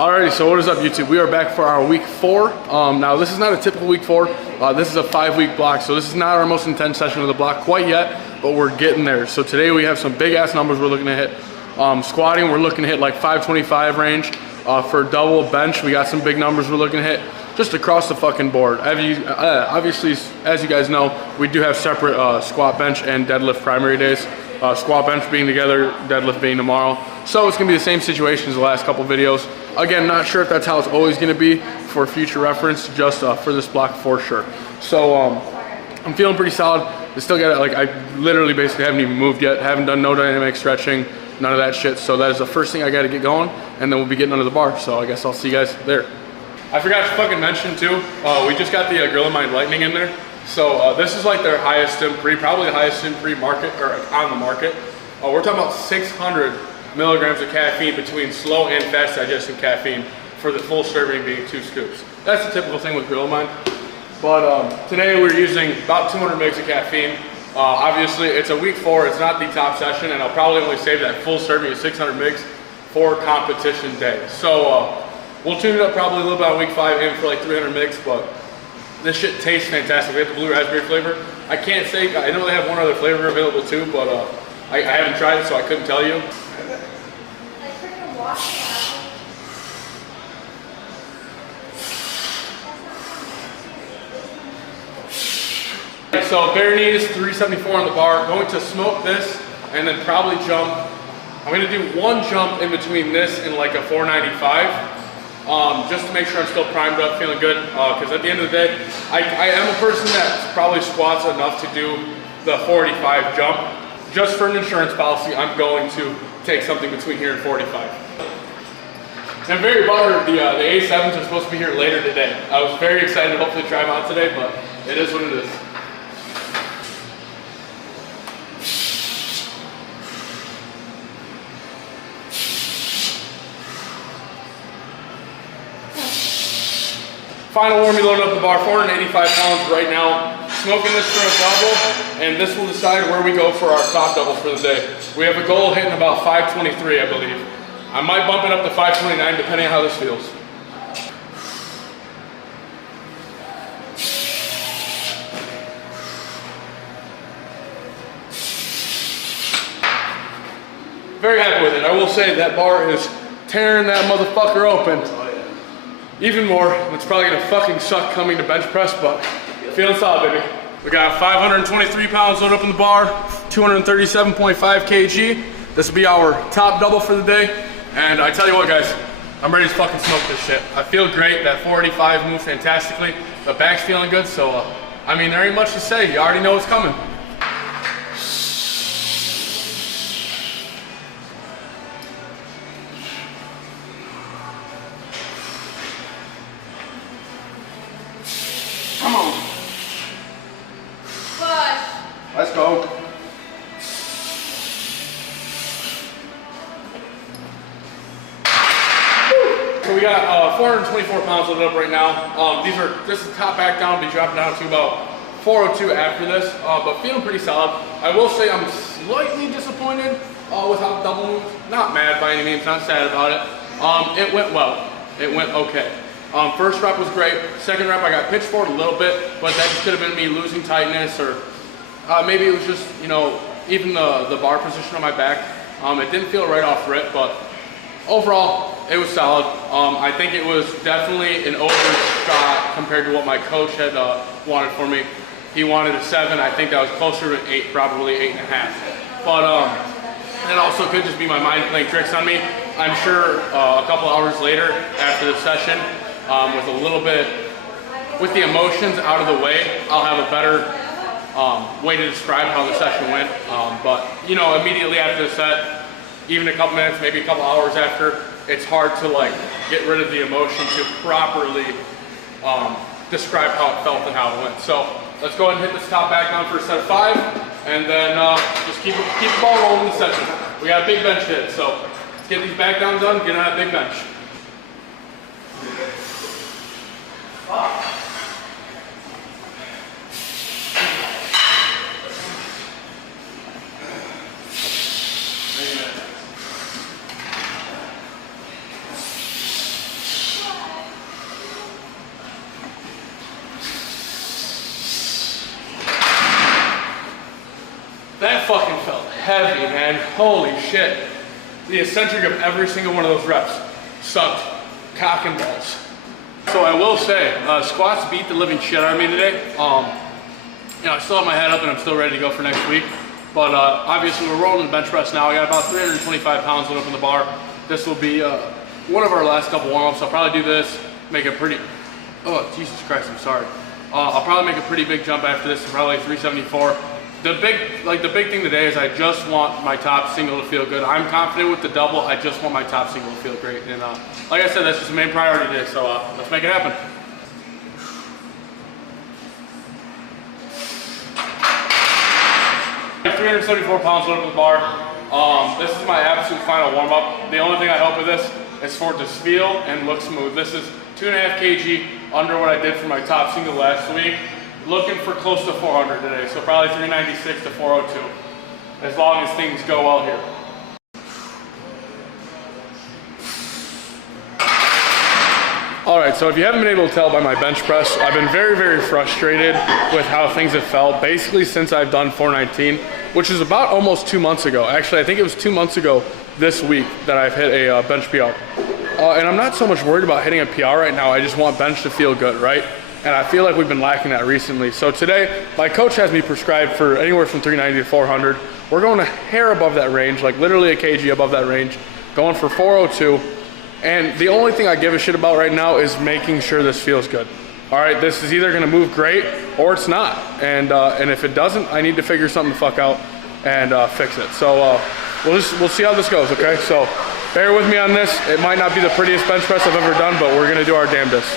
Alrighty, so what is up YouTube? We are back for our week 4. Now this is not a typical week 4. This is a 5-week block, so this is not our most intense session of the block quite yet, but we're getting there. So today we have some big ass numbers we're looking to hit. Squatting, we're looking to hit like 525 range. For double bench, we got some big numbers we're looking to hit just across the fucking board. Obviously, as you guys know, we do have separate squat, bench, and deadlift primary days. Squat, bench being together, deadlift being tomorrow. So it's gonna be the same situation as the last couple videos. Again, not sure if that's how it's always gonna be for future reference, just for this block for sure. So I'm feeling pretty solid. I still got it, like I literally basically haven't even moved yet, haven't done no dynamic stretching, none of that shit. So that is the first thing I gotta get going, and then we'll be getting under the bar. So I guess I'll see you guys there. I forgot to fucking mention too, we just got the Grill of Mind Lightning in there. So this is like their highest stim free, probably the highest stim free market, or on the market. We're talking about 600 milligrams of caffeine between slow and fast digesting caffeine for the full serving being 2 scoops. That's the typical thing with Grill of Mind. But today we're using about 200 mgs of caffeine. Obviously it's a week 4, it's not the top session, and I'll probably only save that full serving of 600 mgs for competition day. So we'll tune it up probably a little bit on week 5, aim for like 300 mgs, but this shit tastes fantastic. We have the blue raspberry flavor. I can't say, I know they have one other flavor available too, but I haven't tried it, so I couldn't tell you. So bare knees, 374 on the bar. Going to smoke this and then probably jump. I'm gonna do one jump in between this and like a 495. Just to make sure I'm still primed up, feeling good. Because at the end of the day, I am a person that probably squats enough to do the 45 jump. Just for an insurance policy, I'm going to take something between here and 45. And I'm very bummed the A7s are supposed to be here later today. I was very excited to hopefully try them out today, but it is what it is. Final warm, we loaded up the bar, 485 pounds right now. Smoking this for a double, and this will decide where we go for our top doubles for the day. We have a goal hitting about 523, I believe. I might bump it up to 529 depending on how this feels. Very happy with it. I will say that bar is tearing that motherfucker open. Even more, it's probably gonna fucking suck coming to bench press, but feeling solid, baby. We got 523 pounds loaded up in the bar, 237.5 kg. This will be our top double for the day. And I tell you what, guys, I'm ready to fucking smoke this shit. I feel great. That 485 moved fantastically. The back's feeling good, so I mean, there ain't much to say. You already know what's coming. Come on. Push. Let's go. So we got 424 pounds loaded up right now. This is top back down, be dropping down to about 402 after this, but feeling pretty solid. I will say I'm slightly disappointed with how the double moved. Not mad by any means, not sad about it. It went well. It went okay. First rep was great. Second rep, I got pitched forward a little bit, but that just could have been me losing tightness, or maybe it was just, you know, even the bar position on my back. It didn't feel right off rip, but overall, it was solid. I think it was definitely an overshot compared to what my coach had wanted for me. He wanted a 7. I think that was closer to 8, probably 8.5. But it also could just be my mind playing tricks on me. I'm sure a couple hours later after the session, with a little bit, with the emotions out of the way, I'll have a better way to describe how the session went. But you know, immediately after the set, even a couple minutes, maybe a couple hours after, it's hard to like get rid of the emotion to properly describe how it felt and how it went. So let's go ahead and hit this top back down for a set of 5, and then just keep the ball rolling in the session. We got a big bench hit, so let's get these back downs done, get on that big bench. fucking felt heavy, man. Holy shit. The eccentric of every single one of those reps sucked cock and balls. So I will say, squats beat the living shit out of me today. You know, I still have my head up and I'm still ready to go for next week. But obviously we're rolling the bench press now. We got about 325 pounds lit up in the bar. This will be one of our last couple warm-ups. I'll probably do this, make a pretty, oh Jesus Christ, I'm sorry. I'll probably make a pretty big jump after this, probably 374. The big thing today is I just want my top single to feel good. I'm confident with the double. I just want my top single to feel great. And like I said, that's just the main priority today. So let's make it happen. I have 374 pounds loaded with the bar. This is my absolute final warm up. The only thing I hope with this is for it to feel and look smooth. This is 2.5 kg under what I did for my top single last week. Looking for close to 400 today, so probably 396 to 402, as long as things go well here. All right, so if you haven't been able to tell by my bench press, I've been very, very frustrated with how things have felt basically since I've done 419, which is about almost 2 months ago. Actually, I think it was 2 months ago this week that I've hit a bench PR. And I'm not so much worried about hitting a PR right now, I just want bench to feel good, right? And I feel like we've been lacking that recently. So today, my coach has me prescribed for anywhere from 390 to 400. We're going a hair above that range, like literally a kg above that range, going for 402. And the only thing I give a shit about right now is making sure this feels good. All right, this is either gonna move great or it's not. And if it doesn't, I need to figure something the fuck out and fix it. So we'll see how this goes, okay? So bear with me on this. It might not be the prettiest bench press I've ever done, but we're gonna do our damnedest.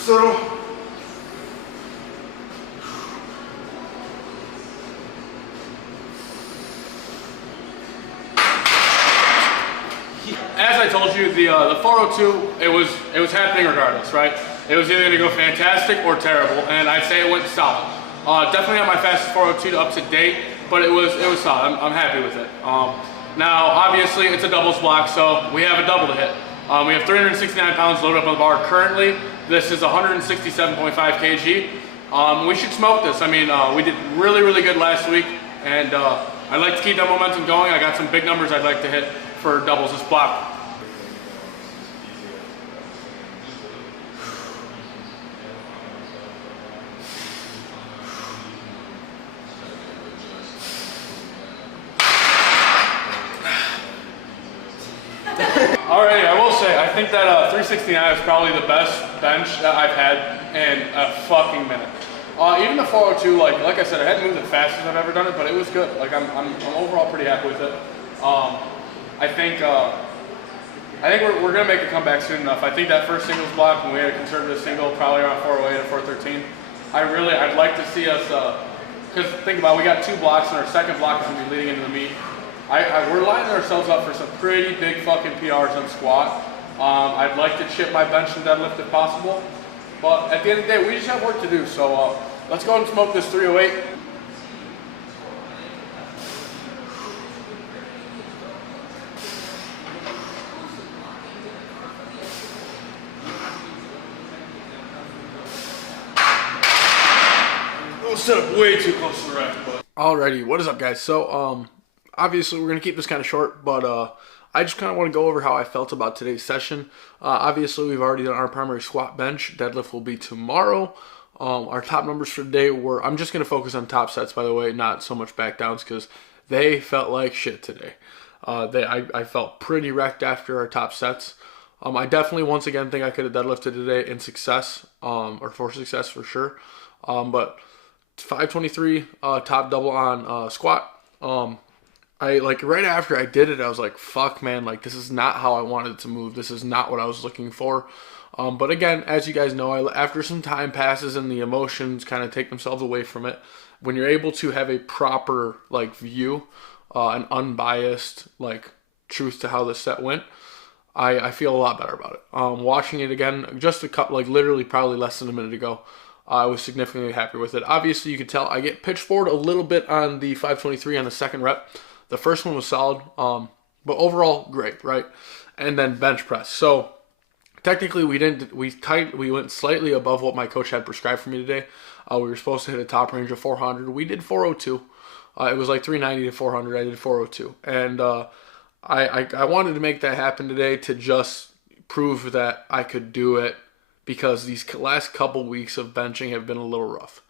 Settle. As I told you, the 402, it was happening regardless, right? It was either gonna go fantastic or terrible, and I'd say it went solid. Definitely not my fastest 402 up to date, but it was solid. I'm happy with it. Now, obviously, it's a doubles block, so we have a double to hit. We have 369 pounds loaded up on the bar currently. This is 167.5 kg. We should smoke this. I mean, we did really, really good last week, and I'd like to keep that momentum going. I got some big numbers I'd like to hit for doubles this block. Alrighty, I will say, I think that 369 is probably the best bench that I've had in a fucking minute. Even the 402, like I said, I hadn't moved as fast as I've ever done it, but it was good. Like I'm overall pretty happy with it. I think we're gonna make a comeback soon enough. I think that first singles block when we had a conservative single, probably around 408 or 413. I'd like to see us, because think about it, we got 2 blocks and our second block is gonna be leading into the meet. We're lining ourselves up for some pretty big fucking PRs on squat. I'd like to chip my bench and deadlift if possible, but at the end of the day, we just have work to do. So let's go and smoke this 308. Set up way too close to the rack, but alrighty, what is up, guys? So obviously we're gonna keep this kind of short, but I just kind of want to go over how I felt about today's session. Obviously we've already done our primary squat bench. Deadlift will be tomorrow. Our top numbers for today were, I'm just gonna focus on top sets, by the way, not so much back downs, because they felt like shit today. I felt pretty wrecked after our top sets. I definitely once again think I could have deadlifted today in success, or for success for sure. But 523 top double on squat. I like right after I did it, I was like, fuck man, like this is not how I wanted it to move. This is not what I was looking for. But again, as you guys know, after some time passes and the emotions kind of take themselves away from it, when you're able to have a proper like view, an unbiased like truth to how the set went, I feel a lot better about it. Watching it again, just a couple, like literally probably less than a minute ago, I was significantly happy with it. Obviously, you could tell I get pitched forward a little bit on the 523 on the second rep. The first one was solid, but overall great, right? And then bench press. So technically, we went slightly above what my coach had prescribed for me today. We were supposed to hit a top range of 400. We did 402. It was like 390 to 400. I did 402. And I wanted to make that happen today to just prove that I could do it, because these last couple weeks of benching have been a little rough.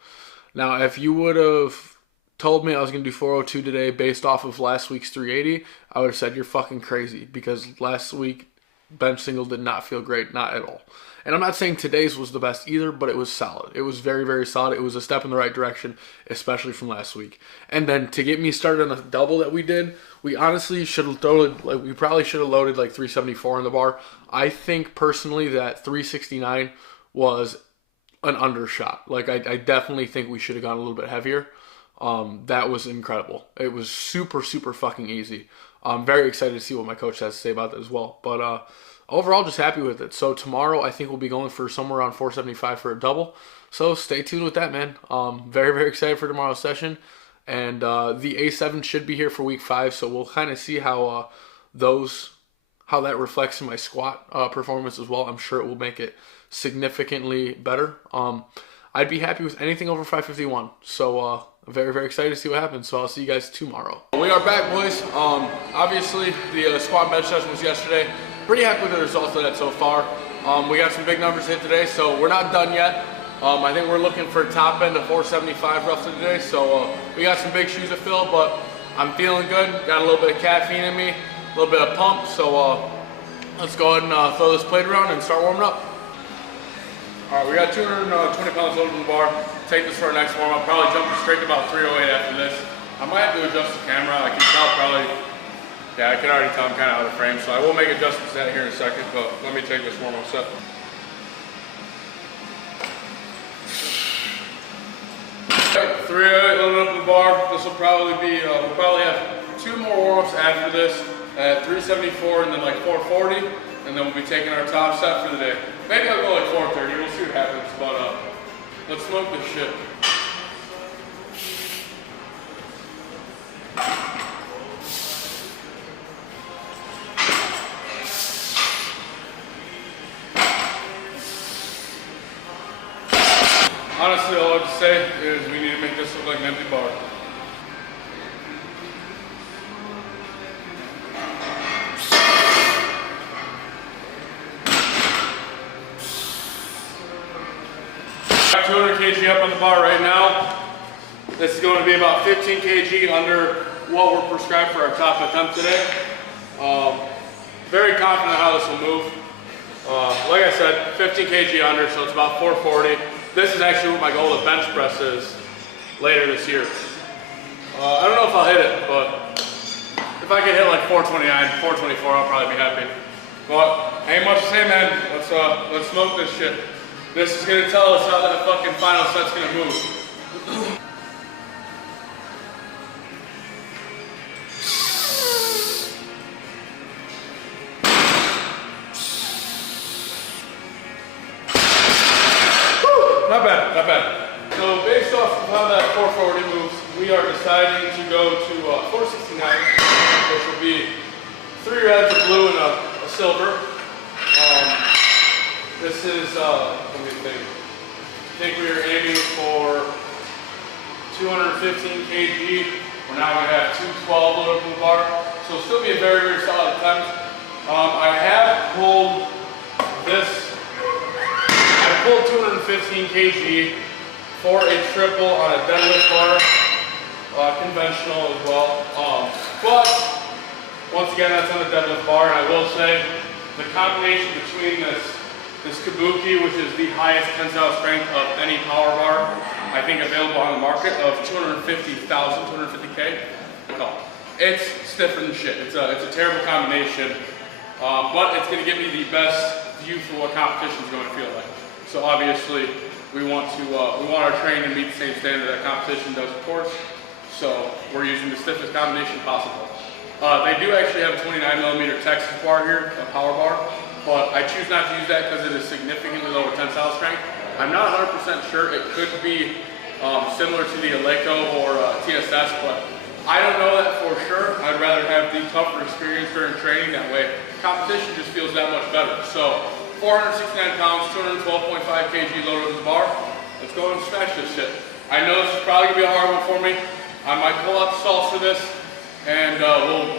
Now, if you would have told me I was going to do 402 today based off of last week's 380, I would have said you're fucking crazy, because last week bench single did not feel great, not at all. And I'm not saying today's was the best either, but it was solid. It was very, very solid. It was a step in the right direction, especially from last week. And then to get me started on the double that we did, we honestly should have we probably should have loaded like 374 on the bar. I think personally that 369 was an undershot. Like I definitely think we should have gone a little bit heavier. That was incredible. It was super, super fucking easy. I'm very excited to see what my coach has to say about that as well. But overall, just happy with it. So tomorrow, I think we'll be going for somewhere around 475 for a double. So stay tuned with that, man. Very, very excited for tomorrow's session. And the A7 should be here for week 5. So we'll kind of see how that reflects in my squat performance as well. I'm sure it will make it significantly better. I'd be happy with anything over 551. So very, very excited to see what happens. So I'll see you guys tomorrow. We are back, boys. Obviously, the squat and bench session was yesterday. Pretty happy with the results of that so far. We got some big numbers to hit today, so we're not done yet. I think we're looking for top end of 475 roughly today. So we got some big shoes to fill, but I'm feeling good. Got a little bit of caffeine in me, a little bit of pump. So let's go ahead and throw this plate around and start warming up. All right, we got 220 pounds loaded on the bar. Take this for our next warm up. Probably jumping straight to about 308 after this. I might have to adjust the camera. I can tell probably, yeah, I can already tell I'm kind of out of frame. So I will make adjustments to that here in a second, but let me take this warm up set. Okay, 308 loaded up the bar. This will probably be, we'll probably have 2 more warm ups after this at 374 and then like 440. And then we'll be taking our top set for the day. Maybe I'll go like 430, we'll see what happens, but let's smoke this shit. Honestly, all I have to say is we need to make this look like an empty bar. Got 200 kg up on the bar right now. This is going to be about 15 kg under what we're prescribed for our top attempt today. Very confident how this will move. Like I said, 15 kg under, so it's about 440. This is actually what my goal of bench press is later this year. I don't know if I'll hit it, but if I can hit like 429, 424, I'll probably be happy. But ain't much to say, man. Let's smoke this shit. This is gonna tell us how that fucking final set's gonna move. Not bad, not bad. So based off of how that 440 moves, we are deciding to go to 469, which will be 3 reds, a blue, and a silver. This is, let me think. I think we are aiming for 215 kg. We're now going to have 212 loaded up in the bar. So it'll still be a very, very solid attempt. I have pulled this. I pulled 215 kg for a triple on a deadlift bar, conventional as well. But once again, that's on the deadlift bar, and I will say the combination between this Kabuki, which is the highest tensile strength of any power bar, I think available on the market, of 250,000, 250K. It's stiffer than shit. It's a terrible combination, but it's going to give me the best view for what competition is going to feel like. So obviously, we want our training to meet the same standard that competition does, of course. So we're using the stiffest combination possible. They do actually have a 29mm Texas bar here, a power bar, but I choose not to use that because it is significantly lower tensile strength. I'm not 100% sure. It could be similar to the Luckow or TSS, but I don't know that for sure. I'd rather have the tougher experience during training. That way, competition just feels that much better. So 469 pounds, 212.5 kg loaded on the bar. Let's go and smash this shit. I know this is probably gonna be a hard one for me. I might pull out the salts for this, and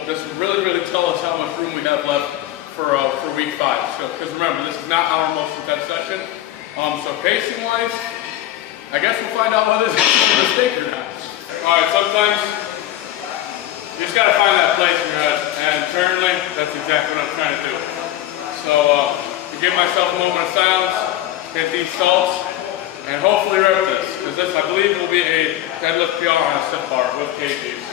this will really tell us how much room we have left for week 5. So, because remember, this is not our most intense session. So pacing wise, I guess we'll find out whether this is a mistake or not. All right, sometimes you just gotta find that place in your head, and currently, that's exactly what I'm trying to do. So, to give myself a moment of silence, hit these salts, and hopefully rep this, because this, I believe, will be a deadlift PR on a sit bar with kgs.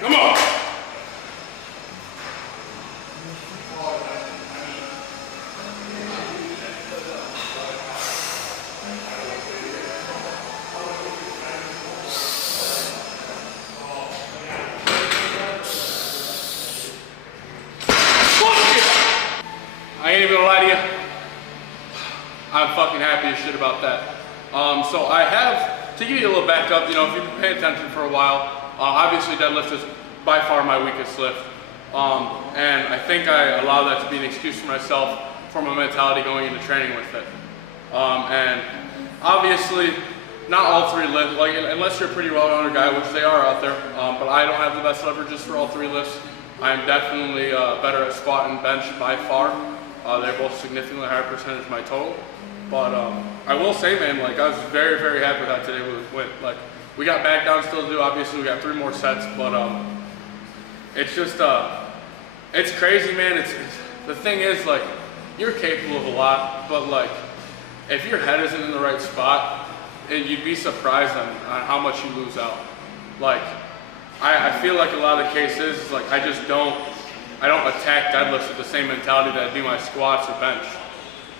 Come on! I ain't even gonna lie to you, I'm fucking happy as shit about that. So I have, to give you a little backup, you know, if you've been paying attention for a while, obviously deadlift is by far my weakest lift. And I think I allow that to be an excuse for myself for my mentality going into training with it. And obviously, not all 3 lifts, like unless you're a pretty well-rounded guy, which they are out there, but I don't have the best leverages for all 3 lifts. I am definitely better at squat and bench by far. They're both significantly higher percentage of my total. But I will say, man, like I was very happy with that today. Like we got back down still to do. Obviously, we got 3 more sets, but it's just it's crazy, man. It's the thing is, like, you're capable of a lot, but like if your head isn't in the right spot, you'd be surprised on how much you lose out. Like I feel like a lot of the cases, like I don't attack deadlifts with the same mentality that I do my squats or bench.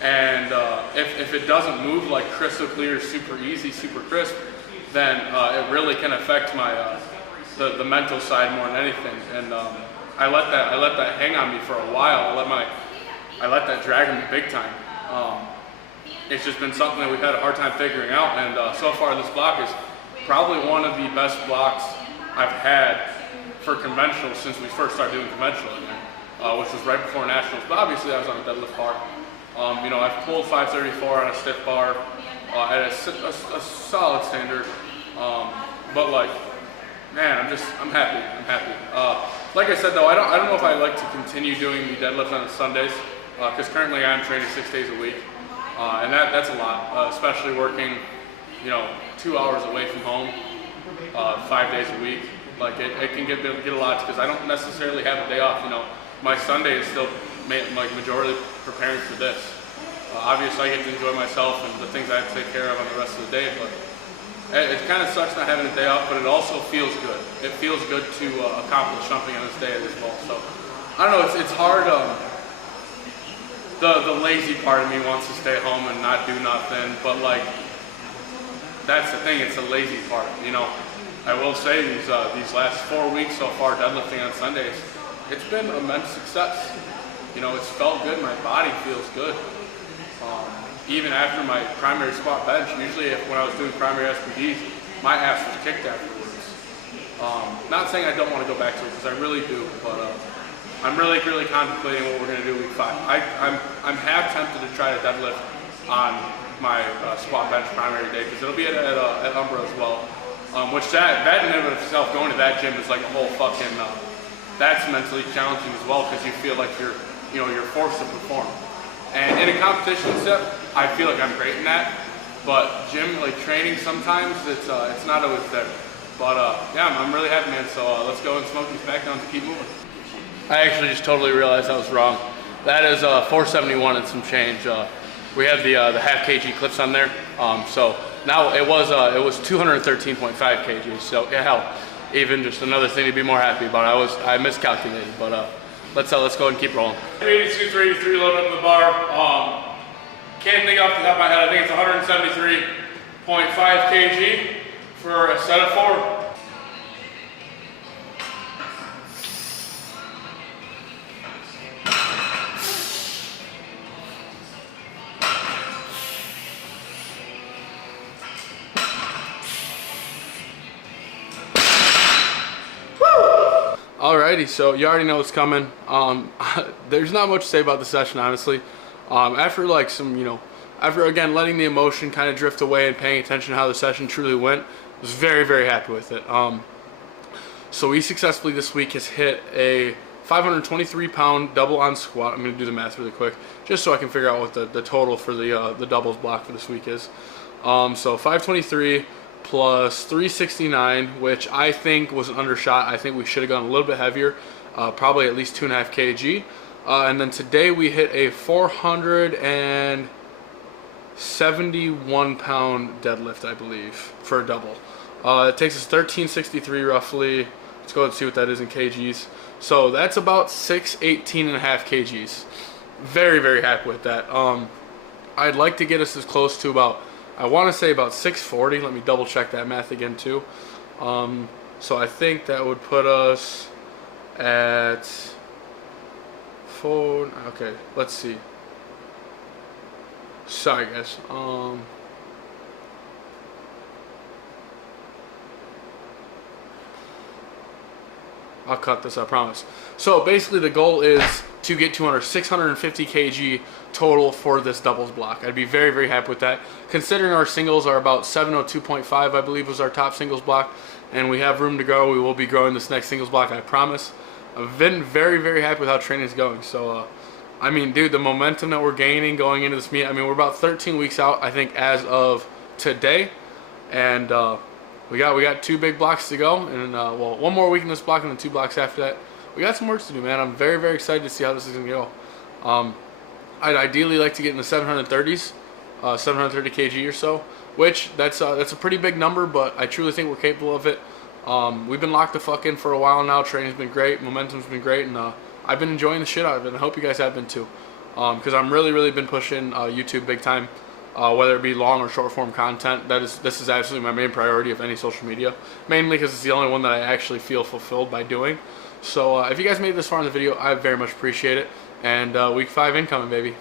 And if it doesn't move like crystal clear, super easy, super crisp, then it really can affect my the mental side more than anything. And I let that hang on me for a while. I let that drag on me big time. It's just been something that we've had a hard time figuring out. And so far, this block is probably one of the best blocks I've had for conventional since we first started doing conventional again, which was right before nationals. But obviously I was on a deadlift bar. You know, I've pulled 534 on a stiff bar at a solid standard. But like, man, I'm happy. Like I said though, I don't know if I like to continue doing the deadlift on the Sundays, because currently I'm training 6 days a week, and that's a lot, especially working, you know, 2 hours away from home, 5 days a week. Like it can get a lot, because I don't necessarily have a day off. You know, my Sunday is still like majority preparing for this. Obviously, I get to enjoy myself and the things I have to take care of on the rest of the day. But it kind of sucks not having a day off, but it also feels good. It feels good to accomplish something on this day as well. So I don't know. It's hard. The lazy part of me wants to stay home and not do nothing, but like that's the thing. It's the lazy part, you know. I will say these last 4 weeks so far, deadlifting on Sundays, it's been immense success. You know, it's felt good. My body feels good. Even after my primary squat bench, usually when I was doing primary SPDs, my ass was kicked afterwards. Not saying I don't want to go back to it, because I really do, but I'm really contemplating what we're going to do week 5. I'm half tempted to try to deadlift on my squat bench primary day, because it'll be at Umbra as well. Which that in and of itself, going to that gym is like a whole fucking, that's mentally challenging as well, because you feel like you're forced to perform. And in a competition step, I feel like I'm great in that, but gym, like training, sometimes it's not always there. But yeah, I'm really happy, man, so let's go and smoke these back down to keep moving. I actually just totally realized I was wrong. That is 471 and some change. We have the half kg clips on there, so now it was 213.5 kg. So yeah, hell, even just another thing to be more happy about. I miscalculated, but let's go ahead and keep rolling. 82, 383 load up the bar. Can't think off the top of my head. I think it's 173.5 kg for a set of 4. Alrighty, so you already know what's coming. There's not much to say about the session, honestly. After like some, after again letting the emotion kind of drift away and paying attention to how the session truly went, I was very, very happy with it. So he successfully this week has hit a 523-pound double on squat. I'm going to do the math really quick just so I can figure out what the total for the doubles block for this week is. So 523 plus 369, which I think was an undershot. I think we should have gone a little bit heavier, probably at least 2.5 kg. And then today we hit a 471-pound deadlift, I believe, for a double. It takes us 1363 roughly. Let's go and see what that is in kgs. So that's about 618.5 kgs. Very, very happy with that. I'd like to get us as close to about, I want to say about 640. Let me double check that math again too. So I think that would put us at okay, let's see. Sorry guys. I'll cut this, I promise. So basically the goal is to get to under 650 kg total for this doubles block. I'd be very, very happy with that. Considering our singles are about 702.5, I believe was our top singles block, and we have room to grow. We will be growing this next singles block, I promise. I've been very, very happy with how training is going. So, I mean, dude, the momentum that we're gaining going into this meet, I mean, we're about 13 weeks out, I think, as of today. And we got 2 big blocks to go, and well, 1 more week in this block and then 2 blocks after that. We got some work to do, man. I'm very, very excited to see how this is gonna go. I'd ideally like to get in the 730s, 730 kg or so, which that's a pretty big number, but I truly think we're capable of it. We've been locked the fuck in for a while now. Training's been great, momentum's been great, and I've been enjoying the shit out of it. And I hope you guys have been too, because I'm really been pushing YouTube big time. Whether it be long or short form content, this is absolutely my main priority of any social media, mainly because it's the only one that I actually feel fulfilled by doing. So if you guys made it this far in the video, I very much appreciate it, and week 5 incoming, baby.